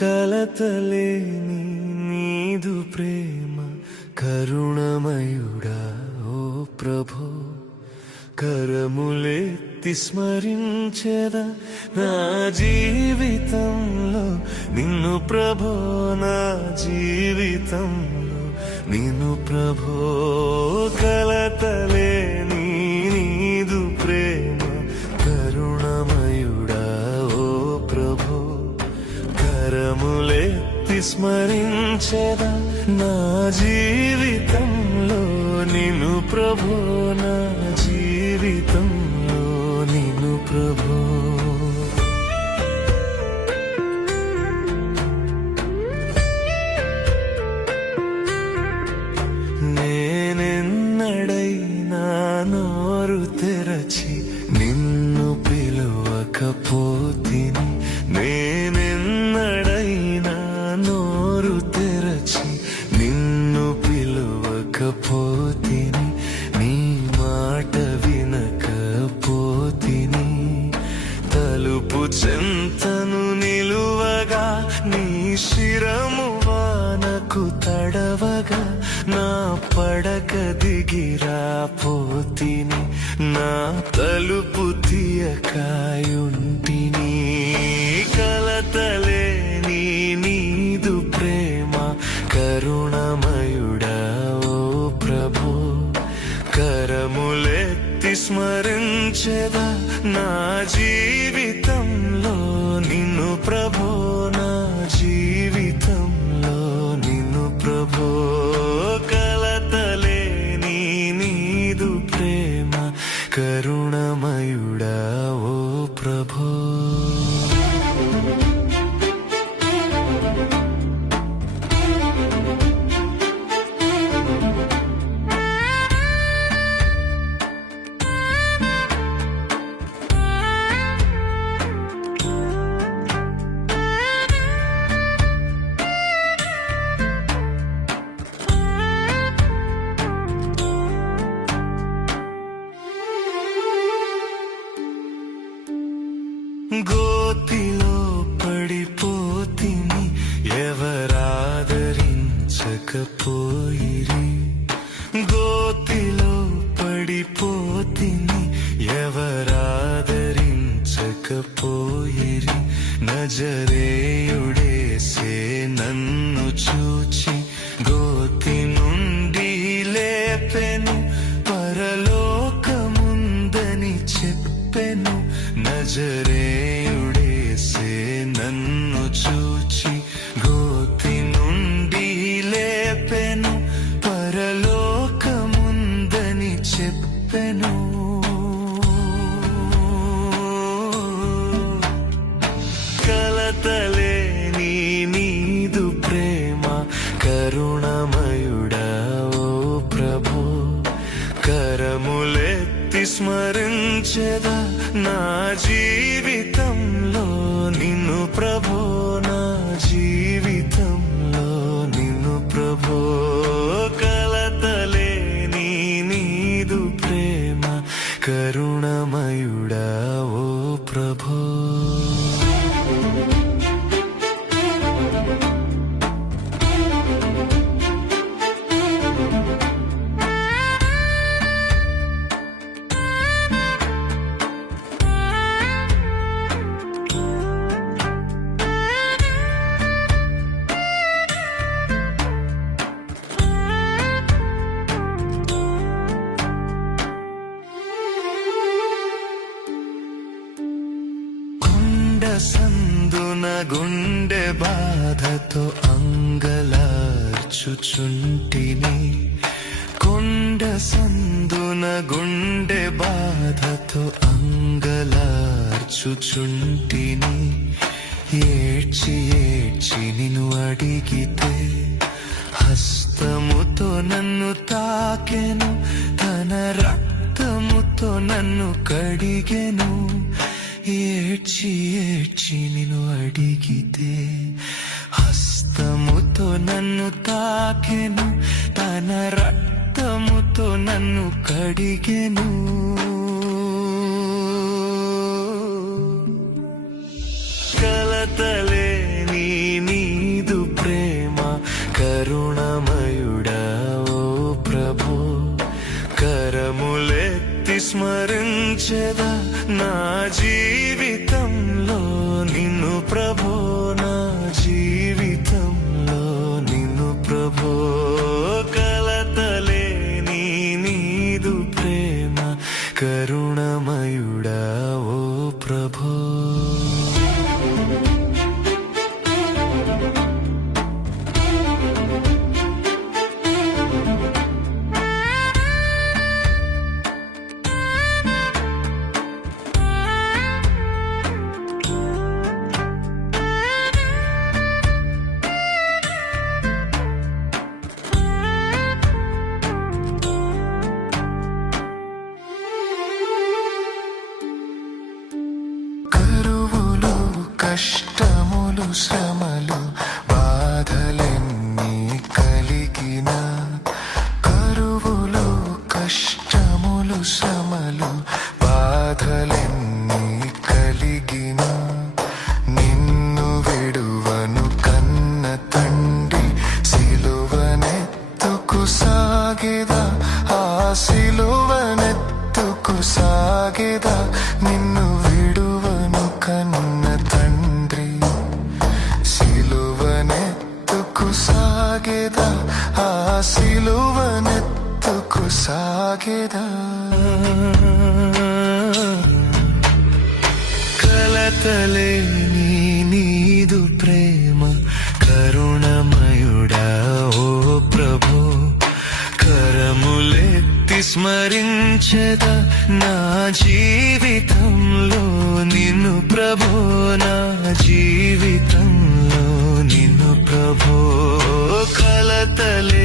కలతలేని నీదు ప్రేమ కరుణమయుడా ఓ ప్రభో కరములెత్తి స్మరించెదా నా జీవితంలో నిన్ను ప్రభో నా జీవితంలో నిన్ను ప్రభో కలతలేని నీదు ప్రేమ కరుణమయుడా ఓ ప్రభో కరములెత్తి స్మరించెదా నా జీవితంలో నిన్ను ప్రభో నా జీవితంలో నిన్ను ప్రభో నేనెన్నడైనా నోరు తెరచి నిన్ను పిలువకపోతిని నేనెన్నడైనా నోరు తెరచి నిన్ను పిలువకపోతిని నీ మాట వినకపోతిని తలుపు చెంతను నిలువగా నీ శిరము వానకు తడవగా నా పడక దిగిరాపోతిని నా తలుపు తీయకాయుంటిని కలతలేని నీదు ప్రేమ కరుణమయుడా ఓ ప్రభో కరములెత్తి స్మరించెదా నా జీవితంలో నిన్ను ప్రభో నా జీవితంలో నిన్ను ప్రభో కలతలేని నీదు ప్రేమ కరుణమయుడా ఓ ప్రభో గోతిలో పడిపోతిని ఎవరాదరించకపోయిరి గోతిలో పడిపోతిని ఎవరాదరించకపోయిరి నజరేయుడేసే నన్ను చూచి గోతి నుండి లేపెను పరలోకముందని చెప్పెను నజరేయుడేసే నన్ను చూచి గోతి నుండి లేపెను పరలోకముందని చెప్పెను కలతలేని నీదు ప్రేమ కరుణమయుడా ఓ ప్రభో కరములెత్తి స్మరించెదా నా జీవితంలో నిన్ను ప్రభో నా జీవితంలో నిన్ను ప్రభో కలతలేని నీదు ప్రేమ కరుణమయుడా ఓ ప్రభో సందున గుండె బాధతో అంగలార్చుచుంటిని కొండ సందున గుండె బాధతో అంగలార్చుచుంటిని ఏడ్చి ఏడ్చి నిన్ను అడిగితే హస్తముతో నన్ను తాకెను తన రక్తముతో నన్ను కడిగెను ఏడ్చి ఏడ్చి నిన్ను అడిగితే హస్తముతో నన్ను తాకెను తన రక్తముతో నన్ను కడిగెను కలతలేని కష్టములు శ్రమలు బాధలెన్ని కలిగిన, కరువులు కష్టములు శ్రమలు బాధలెన్ని కలిగిన, నిన్ను విడువను కన్న తండ్రి సిలువనెత్తుకు సాగెదా, ఆ సిలువనెత్తుకు సాగెదా, నిన్ను విడువను కన్న తండ్రి సిలువనెత్తుకు సాగెదా, ఆ సిలువనెత్తుకు సాగెదా. కలతలేని నీదు ప్రేమ కరుణమయుడా ఓ ప్రభో, కరములెత్తి స్మరించెదా నా జీవితంలో నిన్ను ప్రభో, నా జీవితంలో నిన్ను ప్రభో. కలతలే